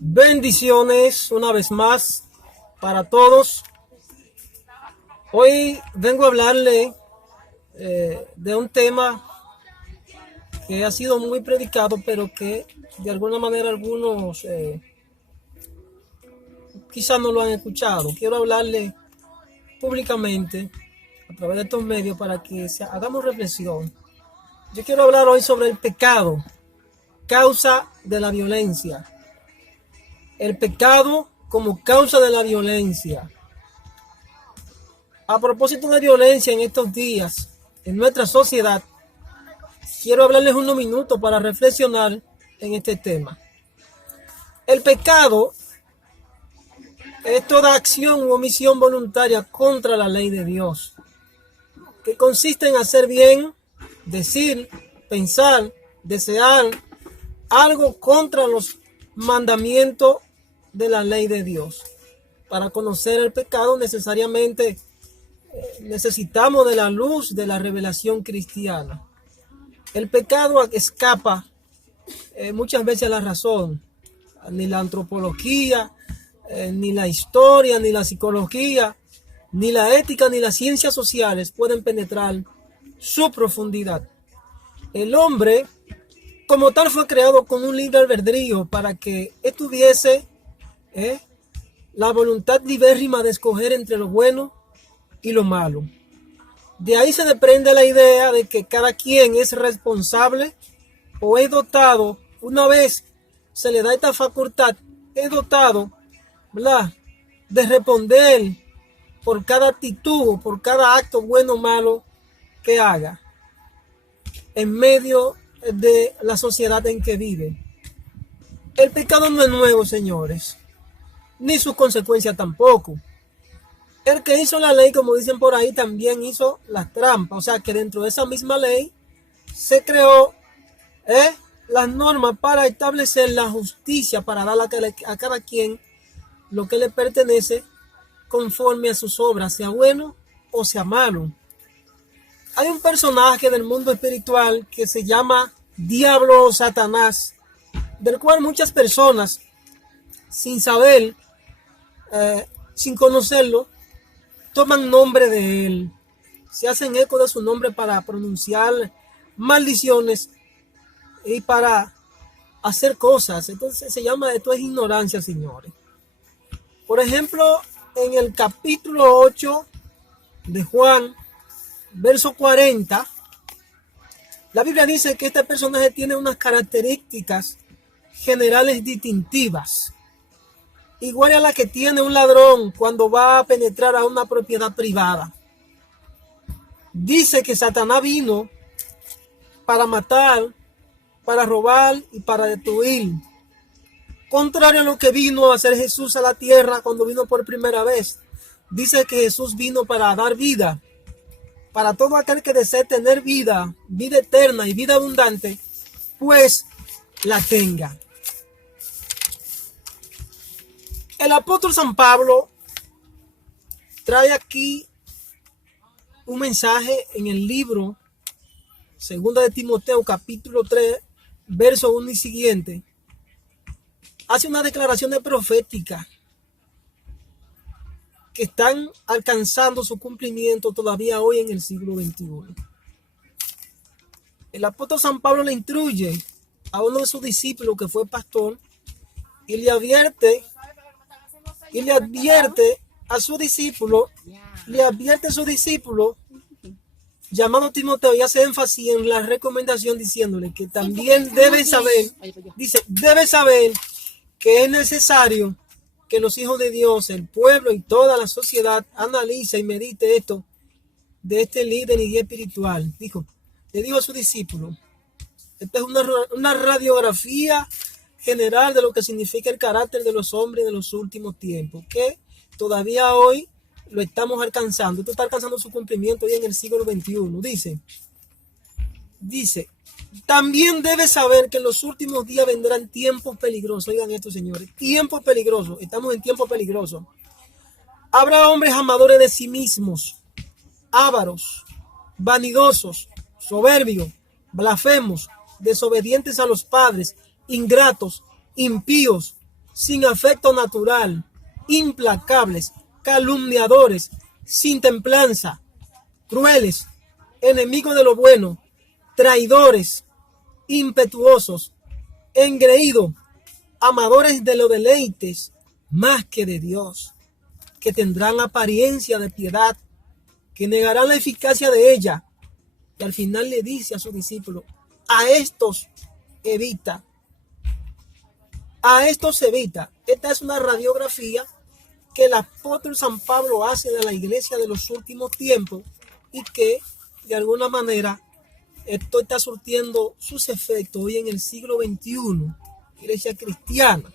Bendiciones una vez más para todos. Hoy vengo a hablarle de un tema que ha sido muy predicado, pero que de alguna manera algunos quizás no lo han escuchado. Quiero hablarle públicamente a través de estos medios para que hagamos reflexión. Yo quiero hablar hoy sobre el pecado, causa de la violencia. El pecado como causa de la violencia. A propósito de violencia en estos días, en nuestra sociedad, quiero hablarles unos minutos para reflexionar en este tema. El pecado es toda acción u omisión voluntaria contra la ley de Dios, que consiste en hacer bien, decir, pensar, desear algo contra los mandamientos de la ley de Dios. Para conocer el pecado necesariamente necesitamos de la luz de la revelación cristiana. El pecado escapa muchas veces a la razón. Ni la antropología, ni la historia, ni la psicología, ni la ética, ni las ciencias sociales pueden penetrar su profundidad. El hombre como tal fue creado con un libre albedrío para que estuviese la voluntad libérrima de escoger entre lo bueno y lo malo. De ahí se desprende la idea de que cada quien es responsable o es dotado, una vez se le da esta facultad, es dotado, ¿verdad?, de responder por cada actitud o por cada acto bueno o malo que haga en medio de la sociedad en que vive. El pecado no es nuevo, señores, ni sus consecuencias tampoco. El que hizo la ley, como dicen por ahí, también hizo las trampas. O sea que dentro de esa misma ley se creó las normas para establecer la justicia, para dar a cada quien lo que le pertenece conforme a sus obras, sea bueno o sea malo. Hay un personaje del mundo espiritual que se llama Diablo o Satanás, del cual muchas personas, sin saber, sin conocerlo, toman nombre de él, se hacen eco de su nombre para pronunciar maldiciones y para hacer cosas. Entonces se llama, esto es ignorancia, señores. Por ejemplo, en el capítulo 8 de Juan, verso 40, la Biblia dice que este personaje tiene unas características generales distintivas, igual a la que tiene un ladrón cuando va a penetrar a una propiedad privada. Dice que Satanás vino para matar, para robar y para destruir. Contrario a lo que vino a hacer Jesús a la tierra cuando vino por primera vez. Dice que Jesús vino para dar vida. Para todo aquel que desee tener vida, vida eterna y vida abundante, pues la tenga. El apóstol San Pablo trae aquí un mensaje en el libro 2 de Timoteo, capítulo 3, verso 1 y siguiente. Hace una declaración profética que están alcanzando su cumplimiento todavía hoy en el siglo XXI. El apóstol San Pablo le instruye a uno de sus discípulos que fue pastor y le advierte a su discípulo, llamado Timoteo, y hace énfasis en la recomendación diciéndole que también debe saber que es necesario que los hijos de Dios, el pueblo y toda la sociedad analice y medite esto de este líder y guía espiritual. Le dijo a su discípulo, esta es una radiografía general de lo que significa el carácter de los hombres de los últimos tiempos, que todavía hoy lo estamos alcanzando. Esto está alcanzando su cumplimiento hoy en el siglo XXI. Dice, también debes saber que en los últimos días vendrán tiempos peligrosos. Oigan esto, señores, tiempos peligrosos. Estamos en tiempos peligrosos. Habrá hombres amadores de sí mismos, ávaros, vanidosos, soberbios, blasfemos, desobedientes a los padres, ingratos, impíos, sin afecto natural, implacables, calumniadores, sin templanza, crueles, enemigos de lo bueno, traidores, impetuosos, engreídos, amadores de los deleites más que de Dios, que tendrán apariencia de piedad, que negarán la eficacia de ella. Y al final le dice a sus discípulos, a estos evita. A estos evita. Esta es una radiografía que el apóstol San Pablo hace de la iglesia de los últimos tiempos y que de alguna manera esto está surtiendo sus efectos hoy en el siglo XXI, iglesia cristiana.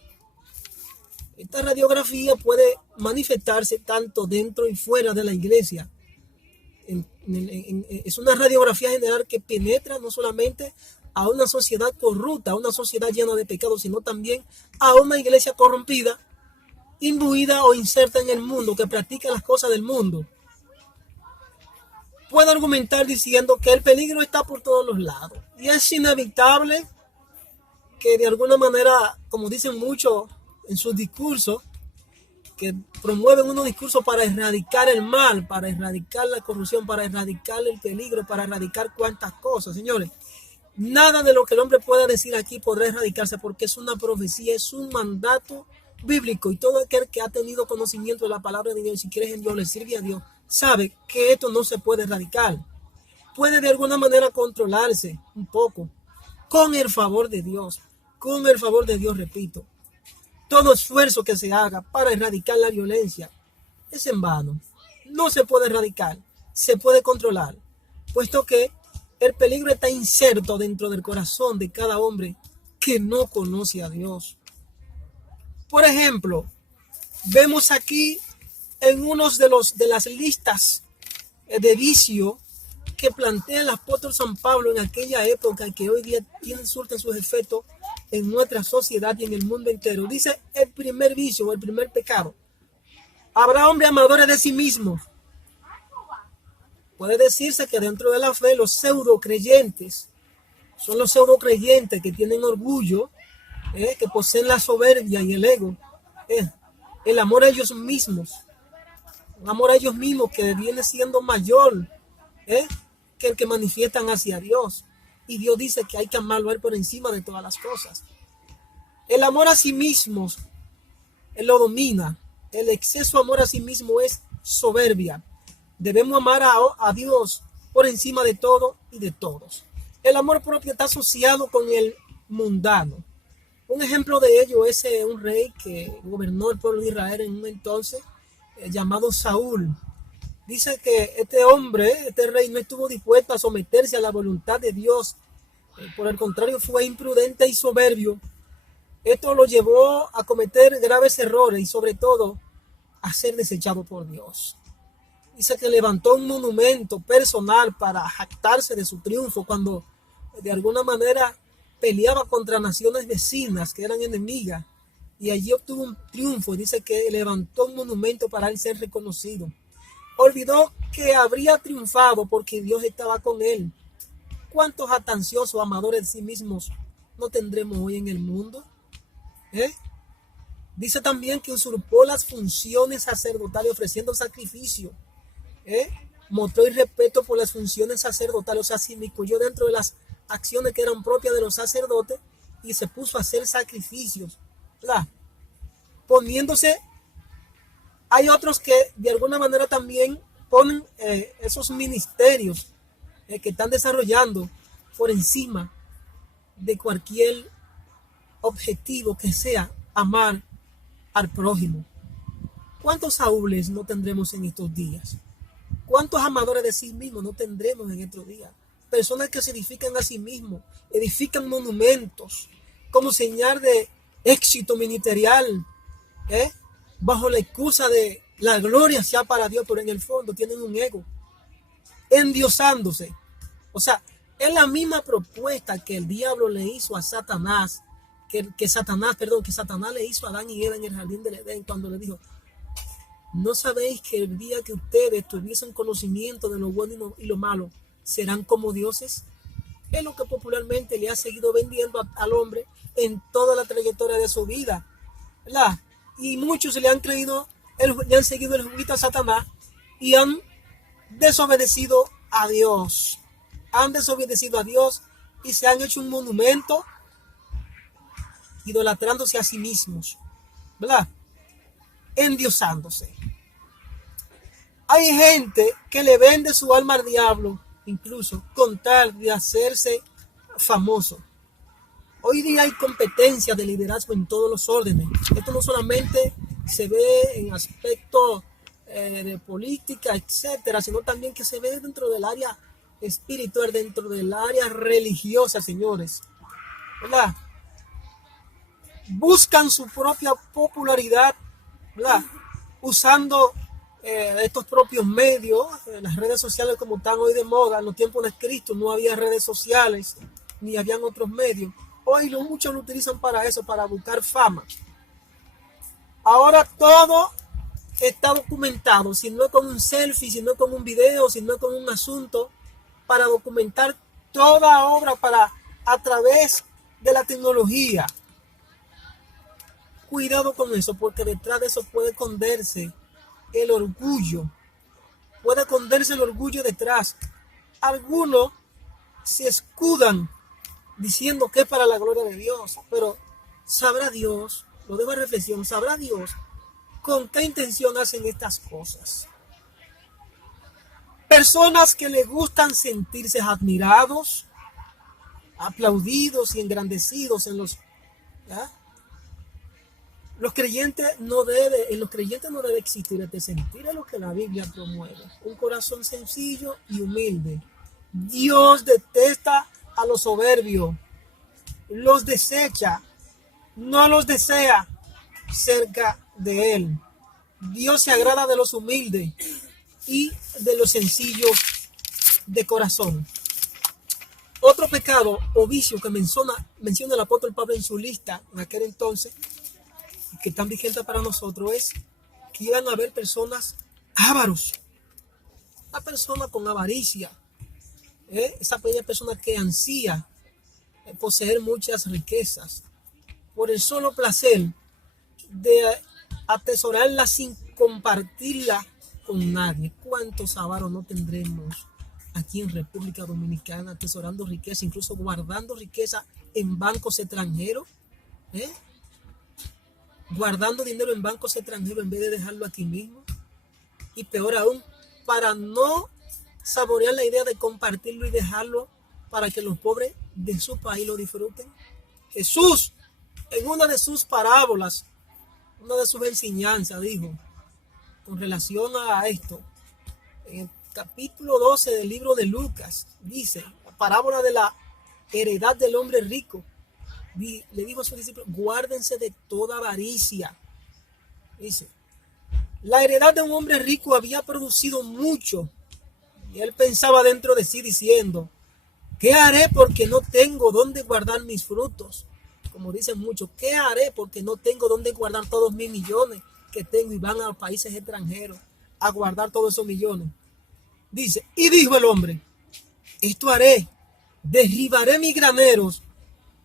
Esta radiografía puede manifestarse tanto dentro y fuera de la iglesia. Es una radiografía general que penetra no solamente a una sociedad corrupta, a una sociedad llena de pecados, sino también a una iglesia corrompida, imbuida o inserta en el mundo, que practica las cosas del mundo. Puedo argumentar diciendo que el peligro está por todos los lados y es inevitable que de alguna manera, como dicen muchos en sus discursos, que promueven unos discursos para erradicar el mal, para erradicar la corrupción, para erradicar el peligro, para erradicar cuantas cosas. Señores, nada de lo que el hombre pueda decir aquí podrá erradicarse porque es una profecía, es un mandato bíblico, y todo aquel que ha tenido conocimiento de la palabra de Dios, si crees en Dios, le sirve a Dios, sabe que esto no se puede erradicar. Puede de alguna manera controlarse un poco con el favor de Dios, repito. Todo esfuerzo que se haga para erradicar la violencia es en vano. No se puede erradicar, se puede controlar, puesto que el peligro está inserto dentro del corazón de cada hombre que no conoce a Dios. Por ejemplo, vemos aquí en unos de las listas de vicio que plantea el apóstol San Pablo en aquella época, que hoy día surten sus efectos en nuestra sociedad y en el mundo entero. Dice el primer vicio, el primer pecado: habrá hombres amadores de sí mismos. Puede decirse que dentro de la fe los pseudo creyentes son los pseudo creyentes que tienen orgullo, que poseen la soberbia y el ego, el amor a ellos mismos, un amor a ellos mismos que viene siendo mayor que el que manifiestan hacia Dios. Y Dios dice que hay que amarlo a Él por encima de todas las cosas. El amor a sí mismos, Él lo domina. El exceso de amor a sí mismo es soberbia. Debemos amar a Dios por encima de todo y de todos. El amor propio está asociado con el mundano. Un ejemplo de ello es un rey que gobernó el pueblo de Israel en un entonces, llamado Saúl. Dice que este rey no estuvo dispuesto a someterse a la voluntad de Dios. Por el contrario, fue imprudente y soberbio. Esto lo llevó a cometer graves errores y sobre todo a ser desechado por Dios. Dice que levantó un monumento personal para jactarse de su triunfo cuando de alguna manera peleaba contra naciones vecinas que eran enemigas, y allí obtuvo un triunfo. Dice que levantó un monumento para él ser reconocido. Olvidó que habría triunfado porque Dios estaba con él. ¿Cuántos jactanciosos amadores de sí mismos no tendremos hoy en el mundo? Dice también que usurpó las funciones sacerdotales ofreciendo sacrificio. Mostró irrespeto por las funciones sacerdotales, o sea, se incluyó dentro de las acciones que eran propias de los sacerdotes y se puso a hacer sacrificios, ¿verdad? Poniéndose. Hay otros que de alguna manera también ponen esos ministerios que están desarrollando por encima de cualquier objetivo que sea amar al prójimo. ¿Cuántos Saúles no tendremos en estos días? ¿Cuántos amadores de sí mismos no tendremos en estos días? Personas que se edifican a sí mismos, edifican monumentos como señal de éxito ministerial, bajo la excusa de la gloria sea para Dios, pero en el fondo tienen un ego, endiosándose. O sea, es la misma propuesta que el diablo le hizo a Satanás, que Satanás le hizo a Adán y Eva en el jardín del Edén, cuando le dijo: ¿no sabéis que el día que ustedes tuviesen conocimiento de lo bueno y lo malo, serán como dioses? Es lo que popularmente le ha seguido vendiendo al hombre en toda la trayectoria de su vida. ¿verdad? Y muchos le han creído, le han seguido el juguito a Satanás y han desobedecido a Dios. Han desobedecido a Dios y se han hecho un monumento idolatrándose a sí mismos, ¿verdad? Endiosándose. Hay gente que le vende su alma al diablo, incluso con tal de hacerse famoso. Hoy día hay competencia de liderazgo en todos los órdenes. Esto no solamente se ve en aspectos de política, etcétera, sino también que se ve dentro del área espiritual, dentro del área religiosa, señores, ¿verdad? Buscan su propia popularidad, ¿verdad? Usando estos propios medios, las redes sociales como están hoy de moda. En los tiempos de Cristo no había redes sociales, ni habían otros medios. Hoy muchos lo utilizan para eso, para buscar fama. Ahora todo está documentado, si no es con un selfie, si no es con un video, si no es con un asunto, para documentar toda obra a través de la tecnología. Cuidado con eso, porque detrás de eso puede esconderse el orgullo. Puede esconderse el orgullo detrás. Algunos se escudan diciendo que es para la gloria de Dios, pero sabrá Dios, lo dejo a reflexión, sabrá Dios con qué intención hacen estas cosas. Personas que les gustan sentirse admirados, aplaudidos y engrandecidos en los creyentes en los creyentes no debe existir este sentir, es lo que la Biblia promueve. Un corazón sencillo y humilde. Dios detesta a los soberbios, los desecha, no los desea cerca de él. Dios se agrada de los humildes y de los sencillos de corazón. Otro pecado o vicio que menciona el apóstol Pablo en su lista en aquel entonces, que tan vigente para nosotros, es que iban a haber personas ávaros, una persona con avaricia, esa pequeña persona que ansía poseer muchas riquezas por el solo placer de atesorarla sin compartirla con nadie. ¿Cuántos avaros no tendremos aquí en República Dominicana atesorando riqueza, incluso guardando riqueza en bancos extranjeros? Guardando dinero en bancos extranjeros en vez de dejarlo aquí mismo. Y peor aún, para no saborear la idea de compartirlo y dejarlo para que los pobres de su país lo disfruten. Jesús, en una de sus parábolas, una de sus enseñanzas, dijo, con relación a esto, en el capítulo 12 del libro de Lucas, dice, la parábola de la heredad del hombre rico, le dijo a sus discípulos, guárdense de toda avaricia. Dice, la heredad de un hombre rico había producido mucho, y él pensaba dentro de sí diciendo, ¿qué haré porque no tengo dónde guardar mis frutos? Como dicen muchos, ¿qué haré porque no tengo dónde guardar todos mis millones que tengo? Y van a países extranjeros a guardar todos esos millones. Dice, y dijo el hombre, esto haré, derribaré mis graneros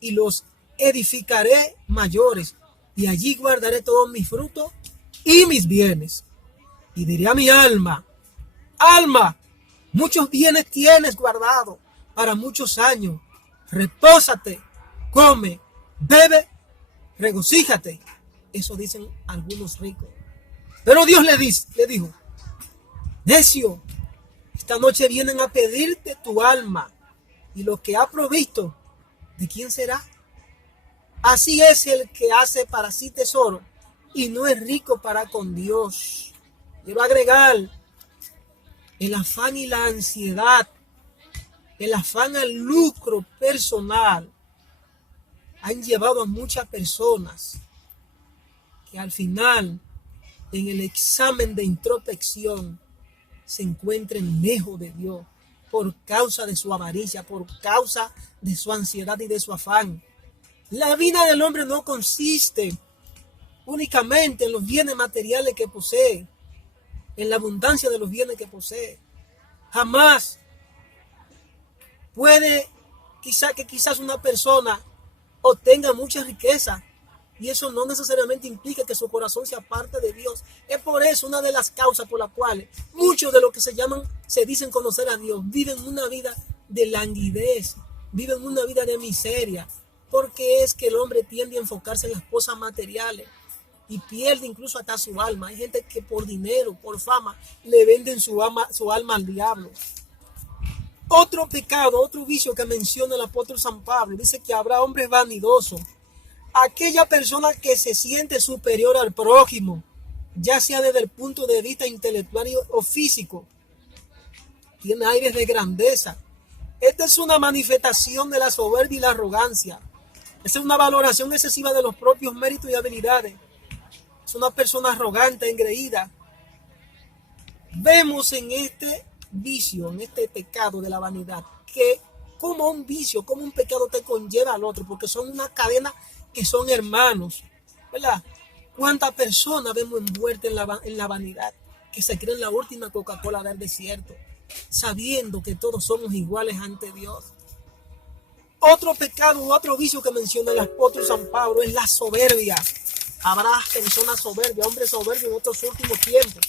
y los edificaré mayores, y allí guardaré todos mis frutos y mis bienes. Y diré a mi alma, alma, muchos bienes tienes guardado para muchos años. Repósate, come, bebe, regocíjate. Eso dicen algunos ricos. Pero Dios le dijo, necio, esta noche vienen a pedirte tu alma, y lo que ha provisto, ¿de quién será? Así es el que hace para sí tesoro y no es rico para con Dios. Quiero agregar, el afán y la ansiedad, el afán al lucro personal, han llevado a muchas personas que al final, en el examen de introspección, se encuentren lejos de Dios por causa de su avaricia, por causa de su ansiedad y de su afán. La vida del hombre no consiste únicamente en los bienes materiales que posee, en la abundancia de los bienes que posee. Jamás puede quizás una persona obtenga mucha riqueza Y eso no necesariamente implica que su corazón se aparte de Dios. Es por eso una de las causas por las cuales muchos de los que se dicen conocer a Dios, viven una vida de languidez, viven una vida de miseria, porque es que el hombre tiende a enfocarse en las cosas materiales y pierde incluso hasta su alma. Hay gente que por dinero, por fama, le venden su alma al diablo. Otro pecado, otro vicio que menciona el apóstol San Pablo, dice que habrá hombres vanidosos. Aquella persona que se siente superior al prójimo, ya sea desde el punto de vista intelectual o físico, tiene aires de grandeza. Esta es una manifestación de la soberbia y la arrogancia. Esta es una valoración excesiva de los propios méritos y habilidades. Es una persona arrogante, engreída. Vemos en este vicio, en este pecado de la vanidad, que como un vicio, como un pecado te conlleva al otro, porque son una cadena que son hermanos, ¿verdad? ¿Cuántas personas vemos envueltas en la vanidad, que se creen la última Coca-Cola del desierto, sabiendo que todos somos iguales ante Dios? Otro pecado, otro vicio que menciona el apóstol San Pablo es la soberbia. Habrá personas soberbias, hombres soberbios en estos últimos tiempos.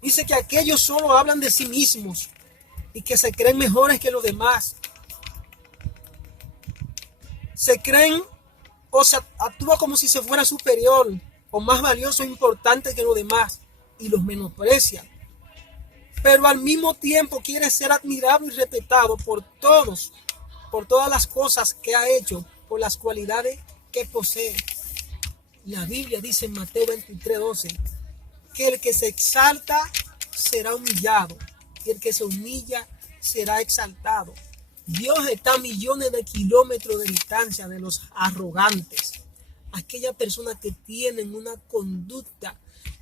Dice que aquellos solo hablan de sí mismos y que se creen mejores que los demás. Se creen o se actúa como si se fuera superior o más valioso e importante que los demás y los menosprecia. Pero al mismo tiempo quiere ser admirado y respetado por todos, por todas las cosas que ha hecho, por las cualidades que posee. La Biblia dice en Mateo 23:12 que el que se exalta será humillado y el que se humilla será exaltado. Dios está a millones de kilómetros de distancia de los arrogantes, aquellas personas que tienen una conducta,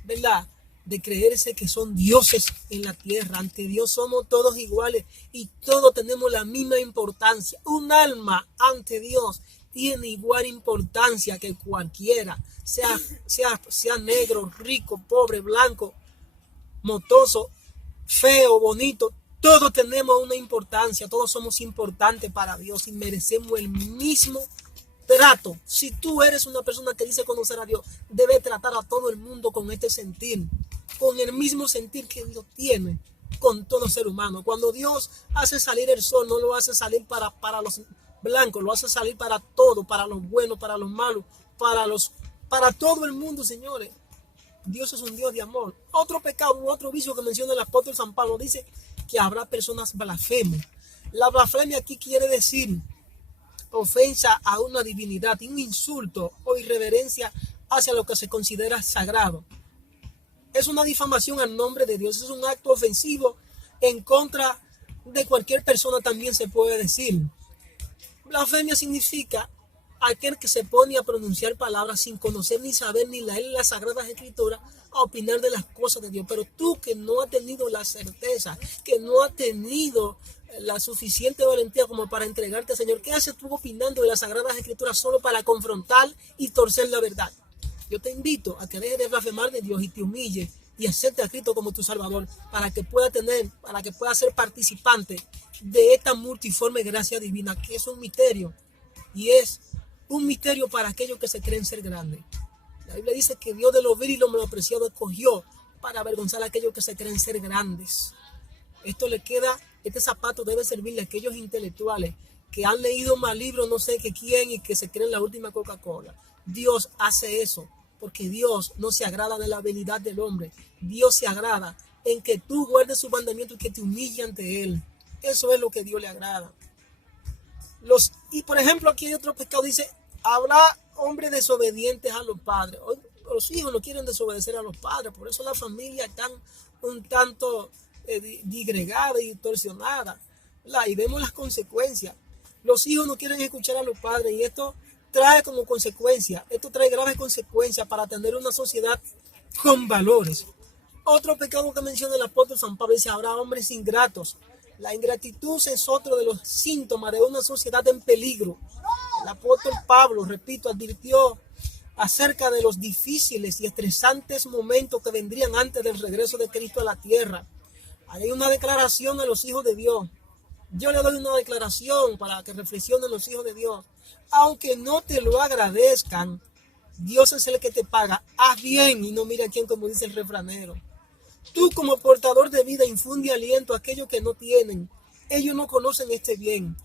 ¿verdad?, de creerse que son dioses en la tierra. Ante Dios somos todos iguales y todos tenemos la misma importancia. Un alma ante Dios tiene igual importancia que cualquiera, sea negro, rico, pobre, blanco, motoso, feo, bonito. Todos tenemos una importancia, todos somos importantes para Dios y merecemos el mismo trato. Si tú eres una persona que dice conocer a Dios, debe tratar a todo el mundo con este sentir, con el mismo sentir que Dios tiene con todo ser humano. Cuando Dios hace salir el sol, no lo hace salir para los blancos, lo hace salir para todo, para los buenos, para los malos, para todo el mundo, señores. Dios es un Dios de amor. Otro pecado, otro vicio que menciona el apóstol San Pablo, dice que habrá personas blasfemas. La blasfemia aquí quiere decir ofensa a una divinidad, un insulto o irreverencia hacia lo que se considera sagrado. Es una difamación al nombre de Dios, es un acto ofensivo en contra de cualquier persona, también se puede decir. Blasfemia significa aquel que se pone a pronunciar palabras sin conocer ni saber ni leer las Sagradas Escrituras, a opinar de las cosas de Dios. Pero tú que no has tenido la certeza, que no has tenido la suficiente valentía como para entregarte al Señor, ¿qué haces tú opinando de las Sagradas Escrituras solo para confrontar y torcer la verdad? Yo te invito a que dejes de blasfemar de Dios y te humilles y acepte a Cristo como tu Salvador para que pueda ser participante de esta multiforme gracia divina, que es un misterio, y es un misterio para aquellos que se creen ser grandes. La Biblia dice que Dios de lo vil y lo menospreciado escogió para avergonzar a aquellos que se creen ser grandes. Este zapato debe servirle a aquellos intelectuales que han leído más libros, no sé qué quién, y que se creen la última Coca-Cola. Dios hace eso porque Dios no se agrada de la habilidad del hombre. Dios se agrada en que tú guardes su mandamiento y que te humille ante Él. Eso es lo que Dios le agrada. Y por ejemplo, aquí hay otro pecado, dice, habrá hombres desobedientes a los padres. Los hijos no quieren desobedecer a los padres, por eso la familia está un tanto disgregada y distorsionada, ¿verdad? Y vemos las consecuencias. Los hijos no quieren escuchar a los padres y esto trae graves consecuencias para tener una sociedad con valores. Otro pecado que menciona el apóstol San Pablo dice, habrá hombres ingratos. La ingratitud es otro de los síntomas de una sociedad en peligro. El apóstol Pablo, repito, advirtió acerca de los difíciles y estresantes momentos que vendrían antes del regreso de Cristo a la tierra. Hay una declaración a los hijos de Dios. Yo le doy una declaración para que reflexionen los hijos de Dios. Aunque no te lo agradezcan, Dios es el que te paga. Haz bien y no mira a quién, como dice el refranero. Tú como portador de vida infunde aliento a aquellos que no tienen. Ellos no conocen este bien.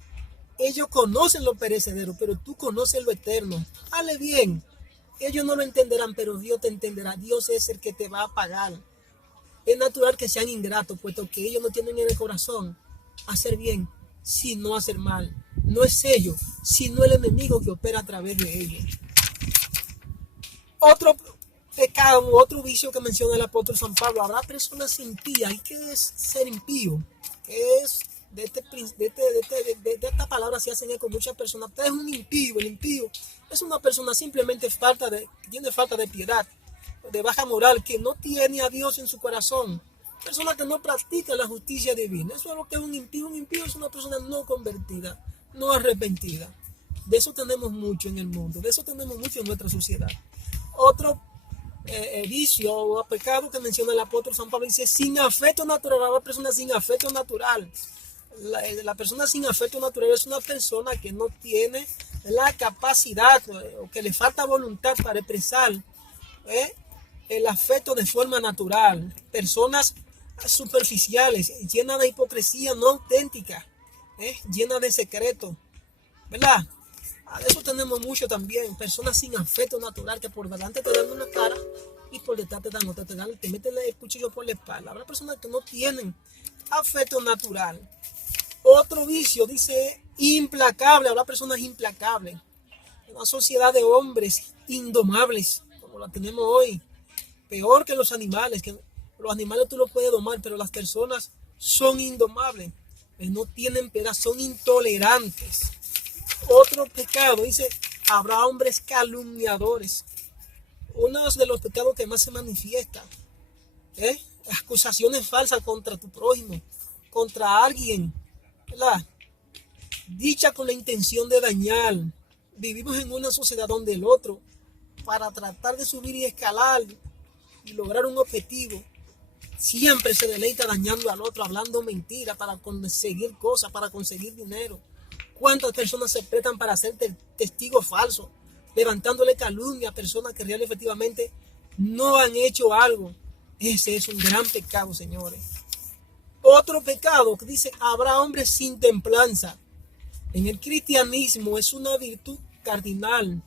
Ellos conocen lo perecedero, pero tú conoces lo eterno. Hazle bien. Ellos no lo entenderán, pero Dios te entenderá. Dios es el que te va a pagar. Es natural que sean ingratos, puesto que ellos no tienen en el corazón hacer bien, sino hacer mal. No es ellos, sino el enemigo que opera a través de ellos. Otro pecado, otro vicio que menciona el apóstol San Pablo: habrá personas impías. ¿Y qué es ser impío? ¿Qué es? De esta palabra se hacen eco muchas personas. Usted es un impío. El impío es una persona simplemente tiene falta de piedad, de baja moral, que no tiene a Dios en su corazón. Persona que no practica la justicia divina. Eso es lo que es un impío. Un impío es una persona no convertida, no arrepentida. De eso tenemos mucho en el mundo, de eso tenemos mucho en nuestra sociedad. Otro vicio o pecado que menciona el apóstol San Pablo dice: sin afecto natural. Una persona sin afecto natural. La persona sin afecto natural es una persona que no tiene la capacidad o que le falta voluntad para expresar el afecto de forma natural. Personas superficiales, llenas de hipocresía no auténtica, llenas de secreto, ¿verdad? De eso tenemos mucho también. Personas sin afecto natural, que por delante te dan una cara y por detrás te dan otra, te meten el cuchillo por la espalda. Habrá personas que no tienen afecto natural. Otro vicio, dice, implacable. Habrá personas implacables. Una sociedad de hombres indomables, como la tenemos hoy. Peor que los animales, que los animales tú los puedes domar, pero las personas son indomables. No tienen piedad, son intolerantes. Otro pecado, dice, habrá hombres calumniadores. Uno de los pecados que más se manifiesta, acusaciones falsas contra tu prójimo, contra alguien, ¿verdad? Dicha con la intención de dañar. Vivimos en una sociedad donde el otro, para tratar de subir y escalar y lograr un objetivo, siempre se deleita dañando al otro, hablando mentiras para conseguir cosas, para conseguir dinero. ¿Cuántas personas se prestan para ser testigos falsos, levantándole calumnia a personas que realmente efectivamente no han hecho algo? Ese es un gran pecado, señores. Otro pecado que dice: habrá hombres sin templanza. En el cristianismo es una virtud cardinal,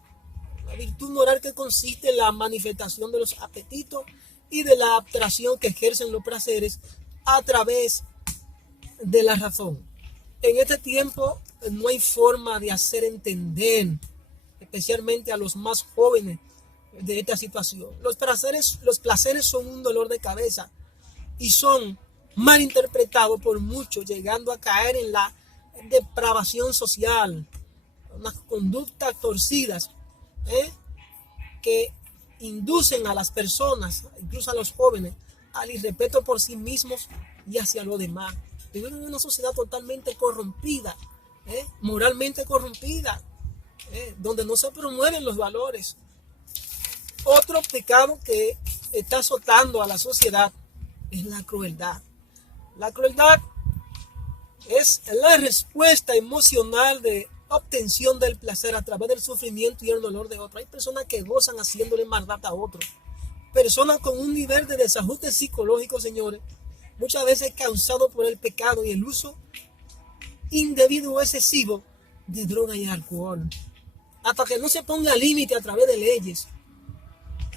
una virtud moral que consiste en la manifestación de los apetitos y de la abstracción que ejercen los placeres a través de la razón. En este tiempo no hay forma de hacer entender, especialmente a los más jóvenes, de esta situación. Los placeres son un dolor de cabeza y son mal interpretados por muchos, llegando a caer en la depravación social, unas conductas torcidas que inducen a las personas, incluso a los jóvenes, al irrespeto por sí mismos y hacia los demás. Vivimos en una sociedad totalmente corrompida, moralmente corrompida, donde no se promueven los valores. Otro pecado que está azotando a la sociedad es la crueldad. La crueldad es la respuesta emocional de obtención del placer a través del sufrimiento y el dolor de otro. Hay personas que gozan haciéndole maldad a otros. Personas con un nivel de desajuste psicológico, señores, muchas veces causado por el pecado y el uso indebido o excesivo de droga y alcohol. Hasta que no se ponga límite a través de leyes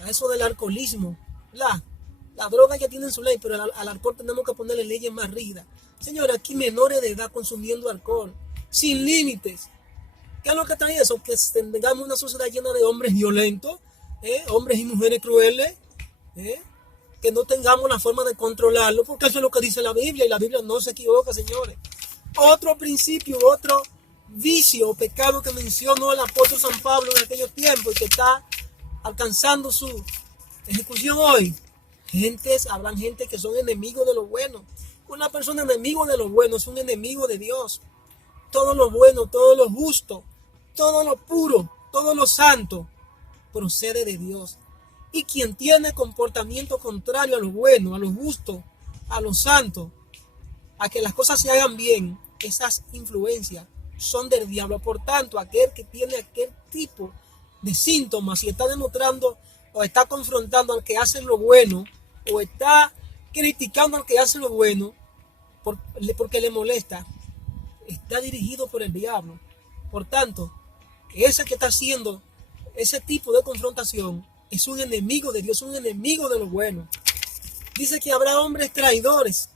a eso del alcoholismo. La droga ya tiene su ley, pero al alcohol tenemos que ponerle leyes más rígidas. Señores, aquí menores de edad consumiendo alcohol, sin límites. ¿Qué es lo que trae eso? Que tengamos una sociedad llena de hombres violentos, hombres y mujeres crueles, que no tengamos la forma de controlarlo, porque eso es lo que dice la Biblia, y la Biblia no se equivoca, señores. Otro principio, otro vicio o pecado que mencionó el apóstol San Pablo en aquellos tiempos y que está alcanzando su ejecución hoy. Habrán gente que son enemigos de lo bueno. Una persona enemigo de lo bueno es un enemigo de Dios. Todo lo bueno, todo lo justo, todo lo puro, todo lo santo procede de Dios. Y quien tiene comportamiento contrario a lo bueno, a lo justo, a lo santo, a que las cosas se hagan bien, esas influencias son del diablo. Por tanto, aquel que tiene aquel tipo de síntomas, si está demostrando o está confrontando al que hace lo bueno, o está criticando al que hace lo bueno porque le molesta, está dirigido por el diablo. Por tanto, ese que está haciendo ese tipo de confrontación es un enemigo de Dios, un enemigo de lo bueno. Dice que habrá hombres traidores,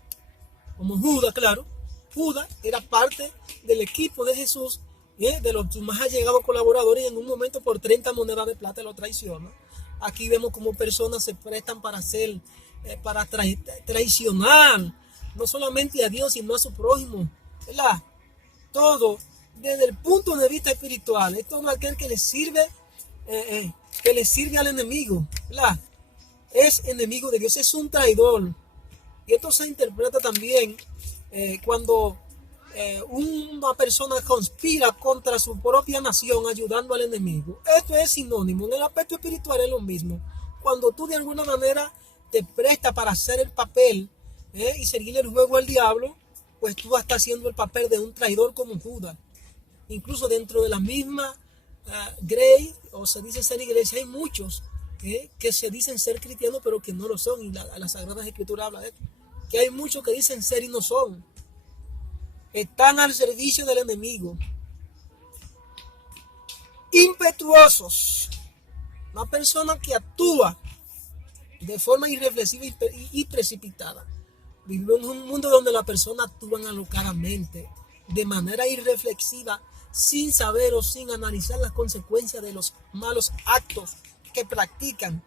como Judas, claro. Judas era parte del equipo de Jesús, de los más allegados colaboradores, y en un momento por 30 monedas de plata lo traiciona. Aquí vemos cómo personas se prestan para hacer, traicionar, no solamente a Dios, sino a su prójimo, ¿verdad? Todo desde el punto de vista espiritual. Es todo aquel que le sirve al enemigo, ¿verdad? Es enemigo de Dios, es un traidor. Y esto se interpreta también cuando una persona conspira contra su propia nación ayudando al enemigo. Esto es sinónimo. En el aspecto espiritual es lo mismo. Cuando tú de alguna manera te prestas para hacer el papel y seguirle el juego al diablo, pues tú vas a estar haciendo el papel de un traidor como Judas. Incluso dentro de la misma Grey, o se dice ser iglesia, hay muchos que se dicen ser cristianos pero que no lo son, y la Sagrada Escritura habla de esto, que hay muchos que dicen ser y no son, están al servicio del enemigo. Impetuosos, una persona que actúa de forma irreflexiva y precipitada. Vivimos en un mundo donde las personas actúan alocadamente, de manera irreflexiva, sin saber o sin analizar las consecuencias de los malos actos que practican.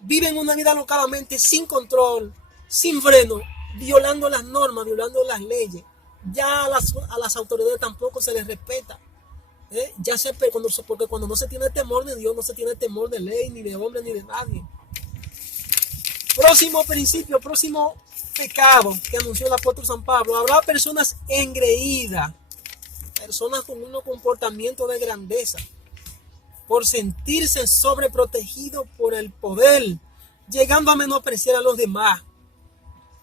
Viven una vida alocadamente, sin control, sin freno, violando las normas, violando las leyes. Ya a las autoridades tampoco se les respeta. Porque cuando no se tiene temor de Dios, no se tiene temor de ley, ni de hombre, ni de nadie. Próximo principio, próximo pecado que anunció el apóstol San Pablo. Habrá personas engreídas, personas con un comportamiento de grandeza, por sentirse sobreprotegidos por el poder, llegando a menospreciar a los demás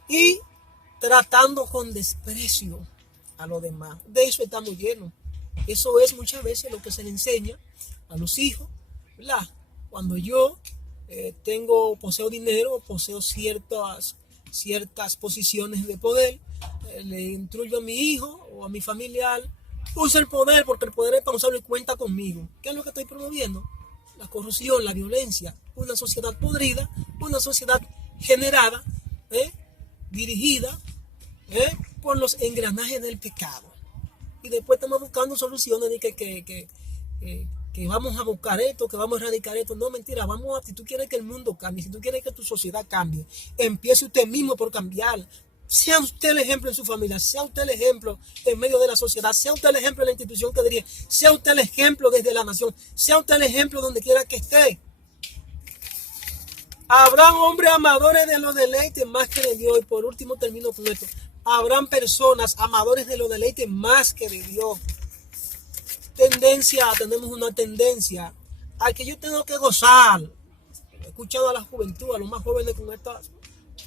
y tratando con desprecio a los demás. De eso estamos llenos. Eso es muchas veces lo que se le enseña a los hijos, ¿verdad? Cuando yo poseo dinero, poseo ciertas posiciones de poder, le instruyo a mi hijo o a mi familiar: usa el poder porque el poder es responsable y cuenta conmigo. ¿Qué es lo que estoy promoviendo? La corrupción, la violencia, una sociedad podrida, una sociedad generada, dirigida por los engranajes del pecado. Y después estamos buscando soluciones de que vamos a buscar esto, que vamos a erradicar esto. No, mentira, si tú quieres que el mundo cambie, si tú quieres que tu sociedad cambie, empiece usted mismo por cambiar. Sea usted el ejemplo en su familia, sea usted el ejemplo en medio de la sociedad, sea usted el ejemplo en la institución que dirige, sea usted el ejemplo desde la nación, sea usted el ejemplo donde quiera que esté. Habrán hombres amadores de los deleites más que de Dios. Y por último termino con esto: habrán personas amadores de los deleites más que de Dios. Tenemos una tendencia a que yo tengo que gozar. He escuchado a la juventud, a los más jóvenes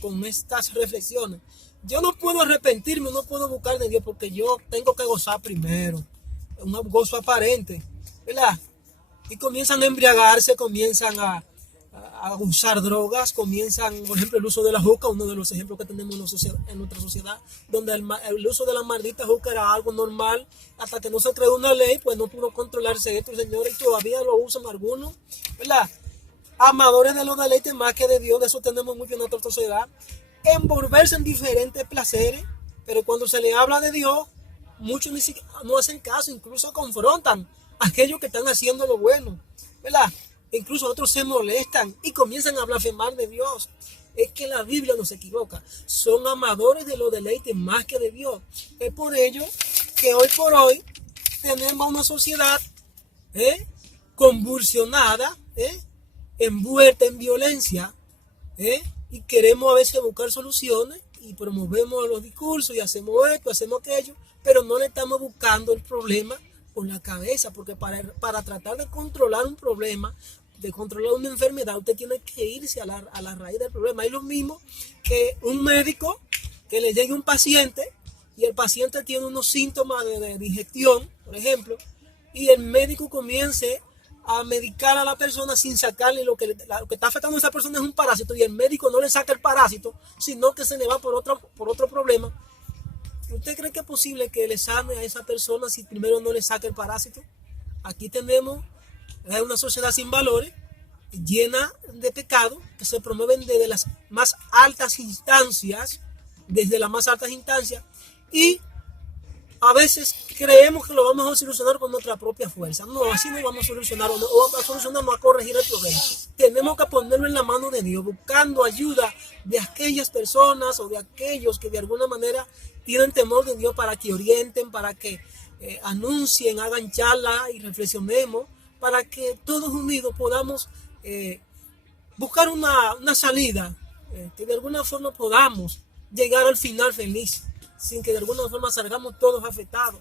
con estas reflexiones. Yo no puedo arrepentirme, no puedo buscar de Dios porque yo tengo que gozar primero. Un gozo aparente, ¿verdad? Y comienzan a embriagarse, comienzan a usar drogas, comienzan, por ejemplo, el uso de la juca, uno de los ejemplos que tenemos en nuestra sociedad, donde el uso de la maldita juca era algo normal, hasta que no se creó una ley, pues no pudo controlarse esto, señores, y todavía lo usan algunos, ¿verdad? Amadores de los deleites más que de Dios, de eso tenemos mucho en nuestra sociedad. Envolverse en diferentes placeres, pero cuando se le habla de Dios, muchos ni siquiera no hacen caso, incluso confrontan a aquellos que están haciendo lo bueno, ¿verdad? Incluso otros se molestan y comienzan a blasfemar de Dios. Es que la Biblia no se equivoca. Son amadores de los deleites más que de Dios. Es por ello que hoy por hoy tenemos una sociedad convulsionada, envuelta en violencia, y queremos a veces buscar soluciones y promovemos los discursos y hacemos esto, hacemos aquello, pero no le estamos buscando el problema con la cabeza, porque para tratar de controlar un problema, de controlar una enfermedad, usted tiene que irse a la raíz del problema. Es lo mismo que un médico que le llegue un paciente y el paciente tiene unos síntomas de digestión, por ejemplo, y el médico comience a medicar a la persona sin sacarle lo que está afectando a esa persona es un parásito y el médico no le saca el parásito, sino que se le va por otro problema. ¿Usted cree que es posible que le sane a esa persona si primero no le saca el parásito? Aquí tenemos una sociedad sin valores, llena de pecado, que se promueven desde las más altas instancias, y a veces creemos que lo vamos a solucionar con nuestra propia fuerza. No, así no vamos a solucionar, o no a corregir el problema. Tenemos que ponerlo en la mano de Dios, buscando ayuda de aquellas personas o de aquellos que de alguna manera tienen temor de Dios, para que orienten, para que anuncien, hagan charla y reflexionemos, para que todos unidos podamos buscar una salida, que de alguna forma podamos llegar al final feliz, sin que de alguna forma salgamos todos afectados.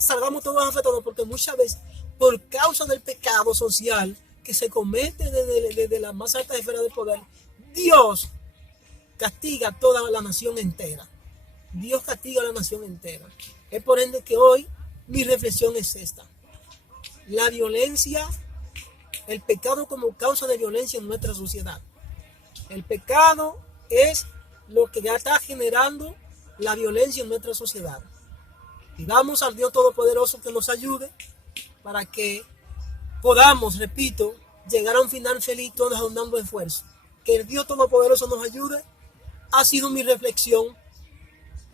Salgamos todos afectados porque muchas veces, por causa del pecado social que se comete desde la más alta esfera del poder, Dios castiga a toda la nación entera. Dios castiga a la nación entera. Es por ende que hoy mi reflexión es esta: la violencia, el pecado como causa de violencia en nuestra sociedad. El pecado es lo que ya está generando la violencia en nuestra sociedad. Pidamos al Dios Todopoderoso que nos ayude para que podamos, repito, llegar a un final feliz, todos aunando esfuerzo. Que el Dios Todopoderoso nos ayude. Ha sido mi reflexión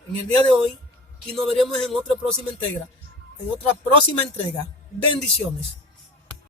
en el día de hoy y nos veremos en otra próxima entrega. Bendiciones.